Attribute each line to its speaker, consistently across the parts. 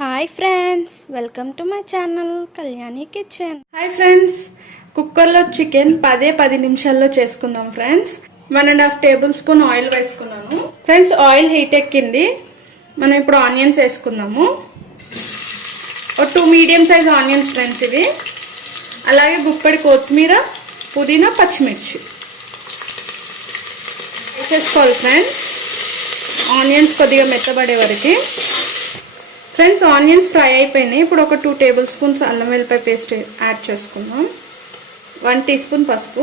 Speaker 1: Hi friends welcome to my channel Kalyani kitchen
Speaker 2: hi friends కుక్కర్లో chicken పదే పది నిమిషాల్లో చేసుకుందాం friends one and half tablespoon oil వేసుకున్నాను. ఫ్రెండ్స్ ఆయిల్ హీట్ ఎక్కింది. మనం ఇప్పుడు ఆనియన్స్ వేసుకుందాము. ఒక two medium size onions friends ఇవి. అలాగే గుప్పడి కొత్తిమీర పుదీనా పచ్చిమిర్చి. వేసేసుకోవాలి ఫ్రెండ్స్ ఆనియన్స్ కొద్దిగా మెత్తబడే వరకు. ఫ్రెండ్స్ ఆనియన్స్ ఫ్రై అయిపోయినాయి. ఇప్పుడు ఒక టూ టేబుల్ స్పూన్స్ అల్లం వెల్లిపాయ పేస్ట్ యాడ్ చేసుకుందాం. వన్ టీ స్పూన్ పసుపు.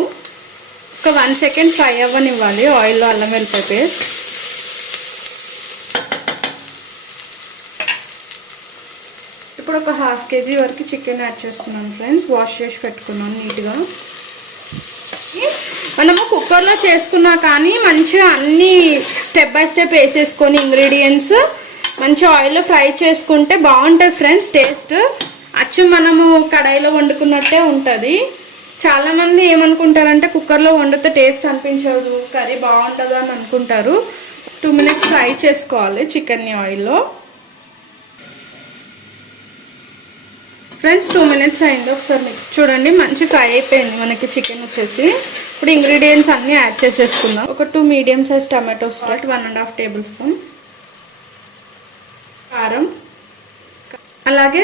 Speaker 2: ఒక వన్ సెకండ్ ఫ్రై అవ్వనివ్వాలి ఆయిల్లో అల్లం వెల్లిపాయ పేస్ట్. ఇప్పుడు ఒక హాఫ్ కేజీ వరకు చికెన్ యాడ్ చేస్తున్నాను ఫ్రెండ్స్. వాష్ చేసి పెట్టుకున్నాను నీట్గా. మనము కుక్కర్లో చేసుకున్నా కానీ మంచిగా అన్నీ స్టెప్ బై స్టెప్ వేసేసుకొని ఇంగ్రీడియంట్స్ మంచి ఆయిల్లో ఫ్రై చేసుకుంటే బాగుంటుంది ఫ్రెండ్స్ టేస్ట్. అచ్చు మనము కడాయిలో వండుకున్నట్టే ఉంటుంది. చాలామంది ఏమనుకుంటారంటే కుక్కర్లో వండితే టేస్ట్ అనిపించదు కర్రీ బాగుంటుంది అని అనుకుంటారు. టూ మినిట్స్ ఫ్రై చేసుకోవాలి చికెన్ని ఆయిల్లో ఫ్రెండ్స్ టూ మినిట్స్ అయింది ఒకసారి మిక్స్ చూడండి మంచి ఫ్రై అయిపోయింది మనకి చికెన్ వచ్చేసి. ఇప్పుడు ఇంగ్రీడియంట్స్ అన్నీ యాడ్ చేసేసుకుందాం. ఒక two medium size tomato salt one and half tablespoon కారం. అలాగే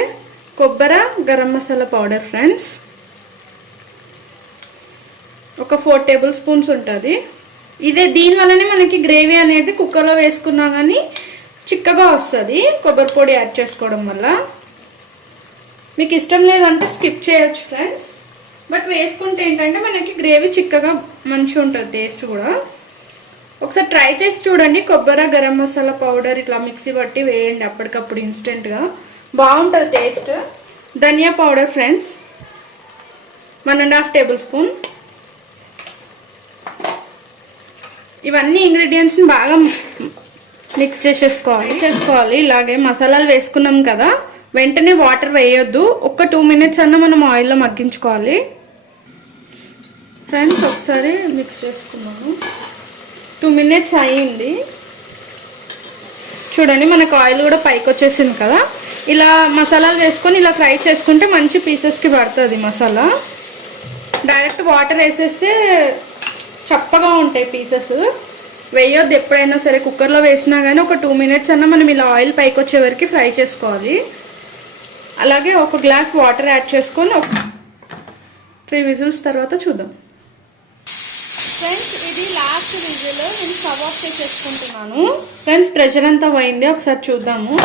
Speaker 2: కొబ్బరి గరం మసాలా పౌడర్ ఫ్రెండ్స్. ఒక ఫోర్ టేబుల్ స్పూన్స్ ఉంటుంది. ఇదే దీనివల్లనే మనకి గ్రేవీ అనేది కుక్కర్లో వేసుకున్నా కానీ చిక్కగా వస్తుంది. కొబ్బరి పొడి యాడ్ చేసుకోవడం వల్ల. మీకు ఇష్టం లేదంటే స్కిప్ చేయొచ్చు ఫ్రెండ్స్. బట్ వేసుకుంటే ఏంటంటే మనకి గ్రేవీ చిక్కగా మంచిగా ఉంటుంది టేస్ట్ కూడా. ఒకసారి ట్రై చేసి చూడండి. కొబ్బరి గరం మసాలా పౌడర్ ఇట్లా మిక్సీ పట్టి వేయండి అప్పటికప్పుడు ఇన్స్టెంట్గా బాగుంటుంది taste dhaniya powder friends one and half tablespoon ఇవన్నీ ఇంగ్రీడియంట్స్ని బాగా మిక్స్ చేసేసుకోవాలి. చేసుకోవాలి. ఇలాగే మసాలాలు వేసుకున్నాం కదా. వెంటనే వాటర్ వేయొద్దు. ఒక టూ మినిట్స్ అన్న మనం ఆయిల్లో మగ్గించుకోవాలి. ఫ్రెండ్స్ ఒకసారి మిక్స్ చేసుకున్నాము టూ మినిట్స్ అయ్యింది. చూడండి మనకు ఆయిల్ కూడా పైకి వచ్చేసింది కదా. ఇలా మసాలాలు వేసుకొని ఇలా ఫ్రై చేసుకుంటే మంచి పీసెస్కి పడుతుంది మసాలా. డైరెక్ట్ వాటర్ వేసేస్తే చప్పగా ఉంటాయి పీసెస్ వేయొద్దు ఎప్పుడైనా సరే కుక్కర్లో వేసినా కానీ ఒక టూ మినిట్స్ అన్నా మనం ఇలా ఆయిల్ పైకి వచ్చే వరకు ఫ్రై చేసుకోవాలి. అలాగే ఒక గ్లాస్ వాటర్ యాడ్ చేసుకొని ఒక త్రీ విజిల్స్ తర్వాత చూద్దాం. చేసేసుకుంటున్నాను ఫ్రెండ్స్ ప్రెషర్ అంతా పోయింది. ఒకసారి చూద్దాము.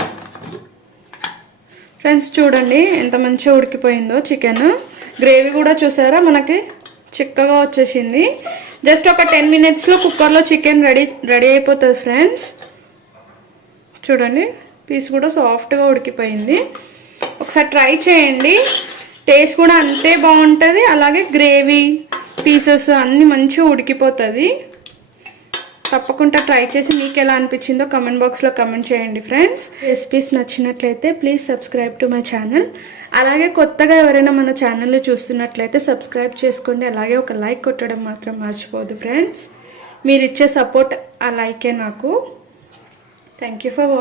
Speaker 2: ఫ్రెండ్స్ చూడండి. ఎంత మంచిగా ఉడికిపోయిందో చికెన్ గ్రేవీ కూడా చూసారా? మనకి చిక్కగా వచ్చేసింది. జస్ట్ ఒక టెన్ మినిట్స్లో కుక్కర్లో చికెన్ రెడీ రెడీ అయిపోతుంది ఫ్రెండ్స్ చూడండి. పీస్ కూడా సాఫ్ట్గా ఉడికిపోయింది. ఒకసారి ట్రై చేయండి. టేస్ట్ కూడా అంతే బాగుంటుంది. అలాగే గ్రేవీ పీసెస్ అన్నీ మంచిగా ఉడికిపోతుంది. తప్పకుండా ట్రై చేసి మీకు ఎలా అనిపించిందో కమెంట్ బాక్స్లో కమెంట్ చేయండి ఫ్రెండ్స్ రెసిపీస్ నచ్చినట్లయితే please subscribe to my channel అలాగే కొత్తగా ఎవరైనా మన ఛానల్ని చూస్తున్నట్లయితే సబ్స్క్రైబ్ చేసుకోండి. అలాగే ఒక లైక్ కొట్టడం మాత్రం మర్చిపోదు ఫ్రెండ్స్ మీరు ఇచ్చే సపోర్ట్ ఆ లైకే నాకు. Thank you for watching